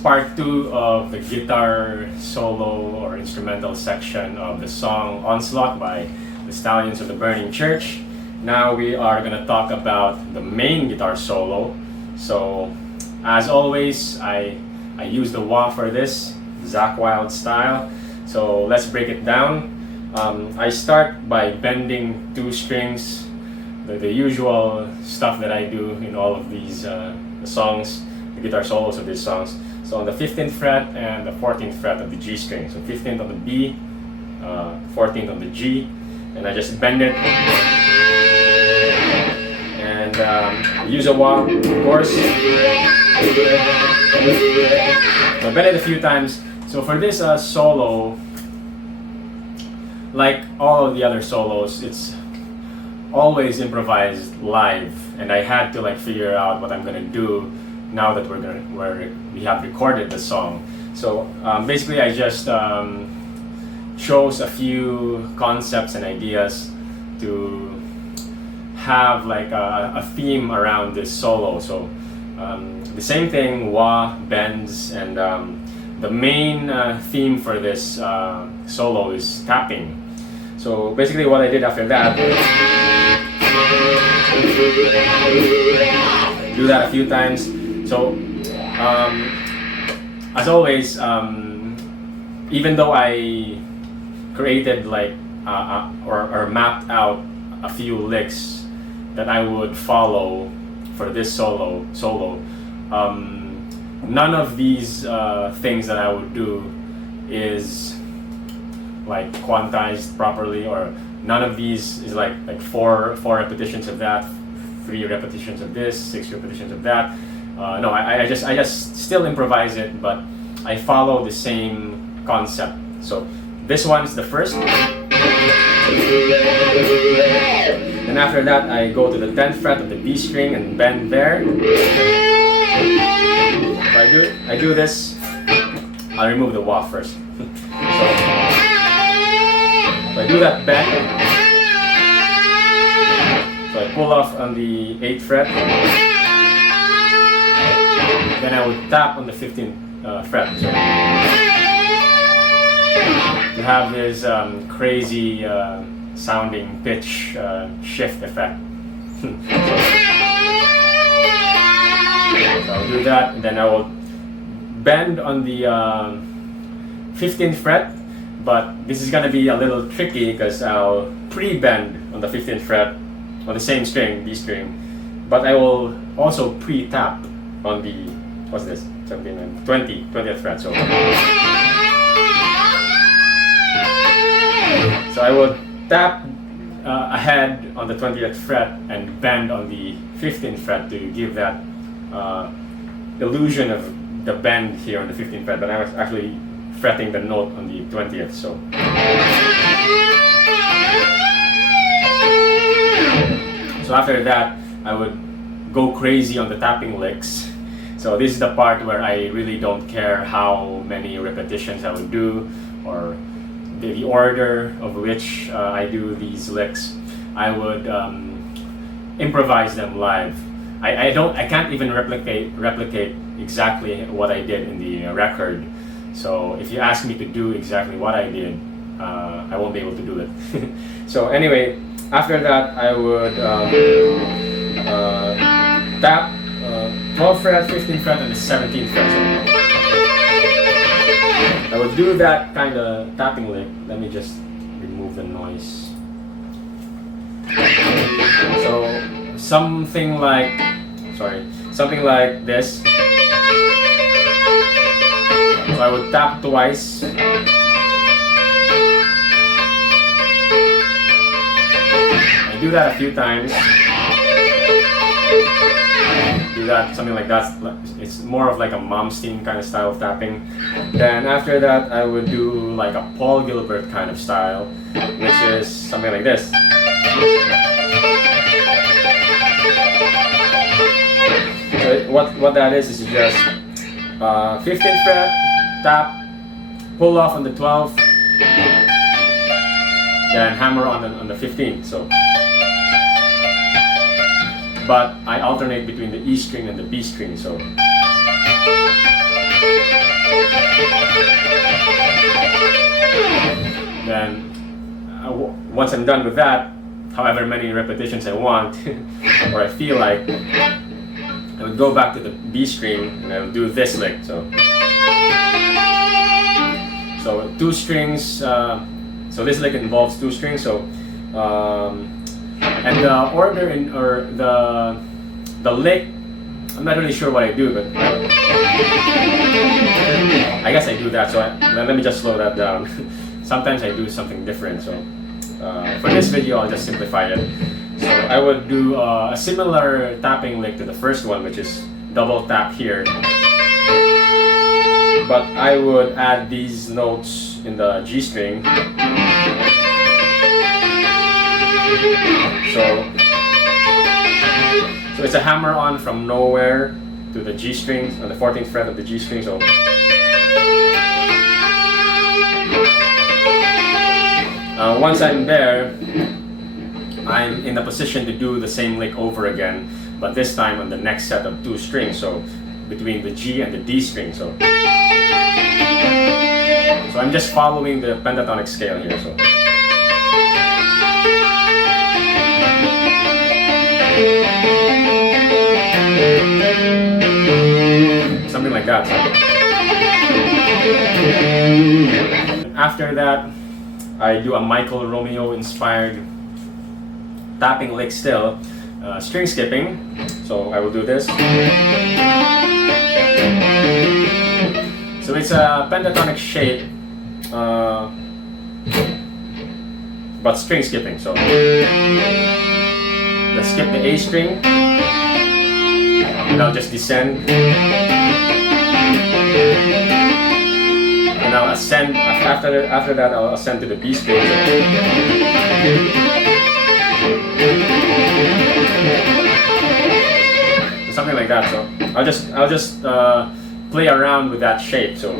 part 2 of the guitar solo or instrumental section of the song Onslaught by the Stallions of the Burning Church. Now we are going to talk about the main guitar solo. So as always, I use the wah for this, Zakk Wylde style. So let's break it down. I start by bending 2 strings, the usual stuff that I do in all of these songs, the guitar solos of these songs. So on the 15th fret and the 14th fret of the G string. So 15th on the B, 14th on the G, and I just bend it. And use a wah, of course. I bend it a few times. So for this solo, like all of the other solos, it's always improvised live, and I had to figure out what I'm gonna do now that we have recorded the song. So basically, I just chose a few concepts and ideas to have a theme around this solo. So the same thing, wah, bends, and the main theme for this solo is tapping. So basically what I did after that, do that a few times. So as always, even though I created or mapped out a few licks that I would follow for this solo, none of these things that I would do is quantized properly, or none of these is like four repetitions of that, 3 repetitions of this, 6 repetitions of that. No, I just still improvise it, but I follow the same concept. So this one is the first, and after that I go to the 10th fret of the B string and bend there. So I do this. I'll remove the wah first. So I do that bend. So I pull off on the 8th fret. Then I would tap on the 15th fret. So to have this crazy sounding pitch shift effect. So I'll do that, and then I will bend on the 15th fret, but this is gonna be a little tricky because I'll pre-bend on the 15th fret on the same string, B string, but I will also pre-tap on the, what's this, 17 and 20th fret. So I would tap ahead on the 20th fret and bend on the 15th fret to give that illusion of the bend here on the 15th fret, but I was actually fretting the note on the 20th. So after that, I would go crazy on the tapping licks. So this is the part where I really don't care how many repetitions I would do or the order of which I do these licks. I would improvise them live. I can't even replicate exactly what I did in the record. So if you ask me to do exactly what I did, I won't be able to do it. So anyway, after that I would tap 12th fret, 15th fret, and the 17th fret. I would do that kind of tapping lick. Let me just remove the noise. So something like this. So I would tap twice. I do that a few times. Do that, something like that. It's more of a Malmsteen kind of style of tapping. Then after that, I would do a Paul Gilbert kind of style, which is something like this. So what that is just 15th fret, tap, pull off on the 12th, then hammer on the 15th. So, but I alternate between the E string and the B string. So Then once I'm done with that, however many repetitions I want or I feel like, I would go back to the B string and I would do this lick. So two strings. So this lick involves two strings. So and the order or the lick, I'm not really sure what I do, but I guess I do that. So let me just slow that down. Sometimes I do something different. So for this video, I'll just simplify it. So I would do a similar tapping lick to the first one, which is double tap here. But I would add these notes in the G string. So it's a hammer on from nowhere to the G string on the 14th fret of the G string. So once I'm there, I'm in the position to do the same lick over again, but this time on the next set of two strings, so between the G and the D string. So I'm just following the pentatonic scale here. So something like that. After that, I do a Michael Romeo inspired tapping lick still, string skipping. So I will do this. So it's a pentatonic shape, but string skipping. So let's skip the A string, and I'll just descend, and I'll ascend. After that, I'll ascend to the B string. Something like that. So I'll just play around with that shape. So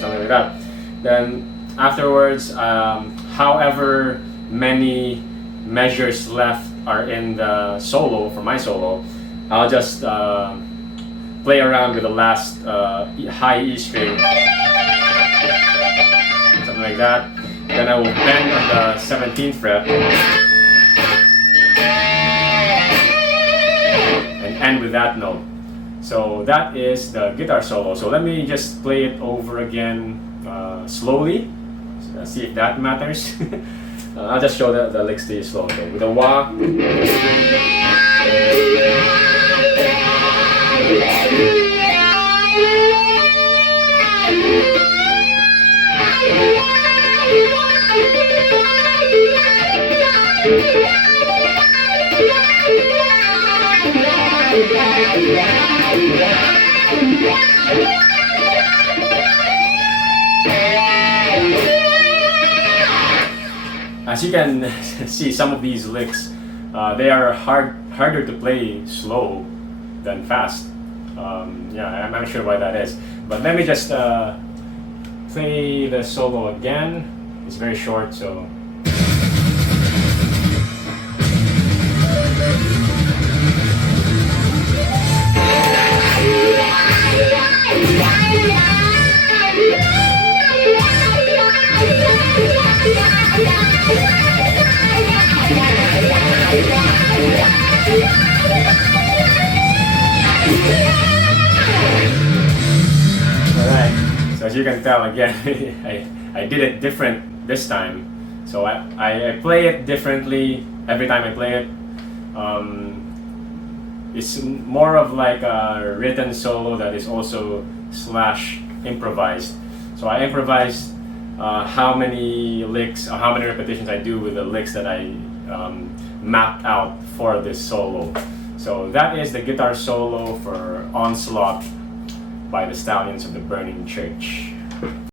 something like that. Then afterwards, however many measures left are in the solo for my solo, I'll just play around with the last high E string. Something like that. Then I will bend on the 17th fret and end with that note. So that is the guitar solo. So let me just play it over again slowly. See if that matters. I'll just show the licks to you slowly. So with a wah. As you can see, some of these licks, they are harder to play slow than fast. Yeah, I'm not sure why that is. But let me just play the solo again. It's very short, so. Alright, so as you can tell again, I did it different this time. So I play it differently every time I play it. It's more of like a written solo that is also / improvised. So I improvised how many licks, or how many repetitions I do with the licks that I mapped out for this solo. So that is the guitar solo for Onslaught by the Stallions of the Burning Church.